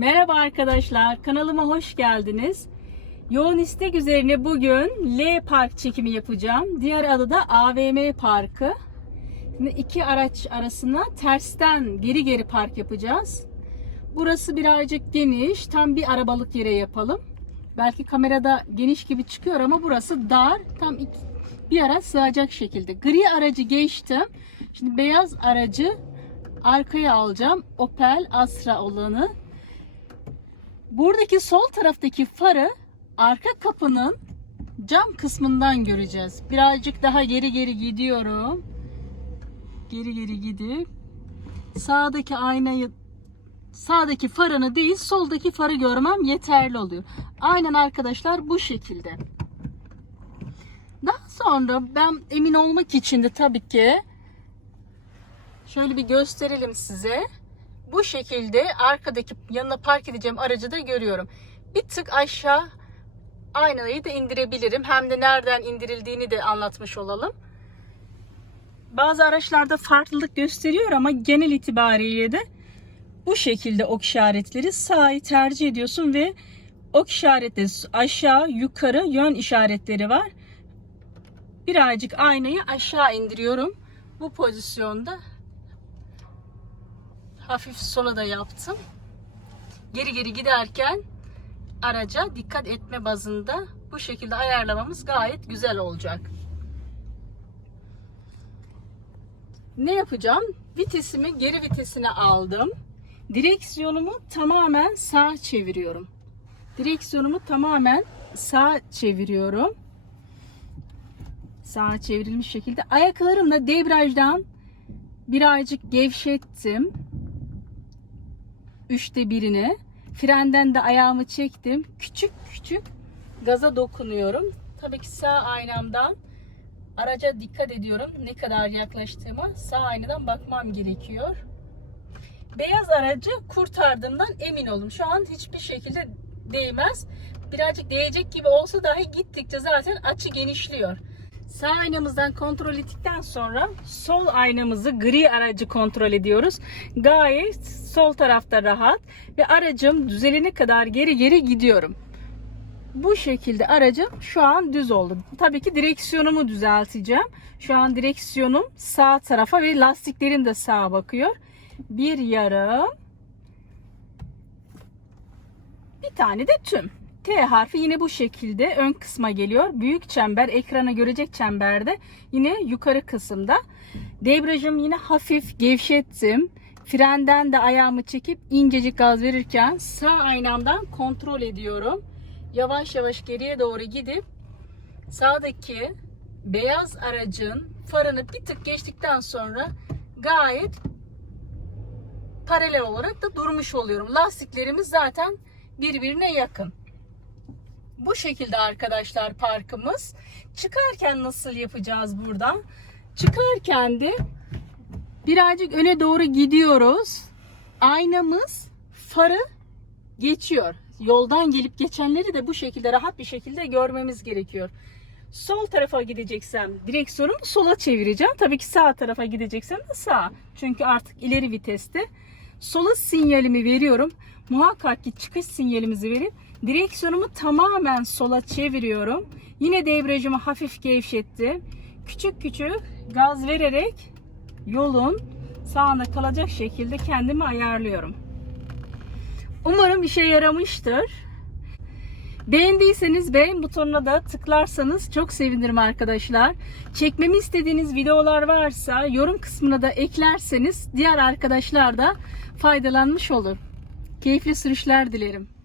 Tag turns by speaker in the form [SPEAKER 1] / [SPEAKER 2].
[SPEAKER 1] Merhaba arkadaşlar, kanalıma hoş geldiniz. Yoğun istek üzerine bugün L Park çekimi yapacağım. Diğer adı da AVM Parkı. Şimdi iki araç arasına tersten geri geri park yapacağız. Burası birazcık geniş, tam bir arabalık yere yapalım. Belki kamerada geniş gibi çıkıyor ama burası dar, tam iki, bir araç sığacak şekilde. Gri aracı geçtim. Şimdi beyaz aracı arkaya alacağım. Opel Astra olanı. Buradaki sol taraftaki farı arka kapının cam kısmından göreceğiz. Birazcık daha geri geri gidiyorum. Geri geri gidip sağdaki aynayı sağdaki farını değil soldaki farı görmem yeterli oluyor. Aynen arkadaşlar bu şekilde. Daha sonra ben emin olmak için de tabii ki şöyle bir gösterelim size. Bu şekilde arkadaki yanına park edeceğim aracı da görüyorum. Bir tık aşağı aynayı da indirebilirim. Hem de nereden indirildiğini de anlatmış olalım. Bazı araçlarda farklılık gösteriyor ama genel itibariyle de bu şekilde ok işaretleri sağı tercih ediyorsun ve ok işaretleri aşağı yukarı yön işaretleri var. Birazcık aynayı aşağı indiriyorum. Bu pozisyonda hafif sola da yaptım. Geri geri giderken araca dikkat etme bazında bu şekilde ayarlamamız gayet güzel olacak. Ne yapacağım? Vitesimi geri vitesine aldım. Direksiyonumu tamamen sağa çeviriyorum. Direksiyonumu tamamen sağa çeviriyorum. Sağa çevrilmiş şekilde ayaklarımla debriyajdan birazcık gevşettim. Üçte birini. Frenden de ayağımı çektim. Küçük küçük gaza dokunuyorum. Tabii ki sağ aynamdan araca dikkat ediyorum. Ne kadar yaklaştığıma sağ aynadan bakmam gerekiyor. Beyaz aracı kurtardığımdan emin olun. Şu an hiçbir şekilde değmez. Birazcık değecek gibi olsa dahi gittikçe zaten açı genişliyor. Sağ aynamızdan kontrol ettikten sonra sol aynamızı gri aracı kontrol ediyoruz. Gayet sol tarafta rahat ve aracım düzelene kadar geri geri gidiyorum. Bu şekilde aracım şu an düz oldu. Tabii ki direksiyonumu düzelteceğim. Şu an direksiyonum sağ tarafa ve lastiklerim de sağa bakıyor. Bir yarım. Bir tane de tüm. T harfi yine bu şekilde ön kısma geliyor. Büyük çember ekrana görecek çemberde yine yukarı kısımda. Debriyajım yine hafif gevşettim. Frenden de ayağımı çekip incecik gaz verirken sağ aynamdan kontrol ediyorum. Yavaş yavaş geriye doğru gidip sağdaki beyaz aracın farını bir tık geçtikten sonra gayet paralel olarak da durmuş oluyorum. Lastiklerimiz zaten birbirine yakın. Bu şekilde arkadaşlar parkımız. Çıkarken nasıl yapacağız buradan? Çıkarken de birazcık öne doğru gidiyoruz. Aynamız farı geçiyor. Yoldan gelip geçenleri de bu şekilde rahat bir şekilde görmemiz gerekiyor. Sol tarafa gideceksem direksiyonumu sola çevireceğim. Tabii ki sağ tarafa gideceksem de sağ. Çünkü artık ileri viteste. Sola sinyalimi veriyorum. Muhakkak ki çıkış sinyalimizi verip direksiyonumu tamamen sola çeviriyorum. Yine debriyajımı hafif gevşettim. Küçük küçük gaz vererek yolun sağında kalacak şekilde kendimi ayarlıyorum. Umarım işe yaramıştır. Beğendiyseniz beğen butonuna da tıklarsanız çok sevinirim arkadaşlar. Çekmemi istediğiniz videolar varsa yorum kısmına da eklerseniz diğer arkadaşlar da faydalanmış olur. Keyifli sürüşler dilerim.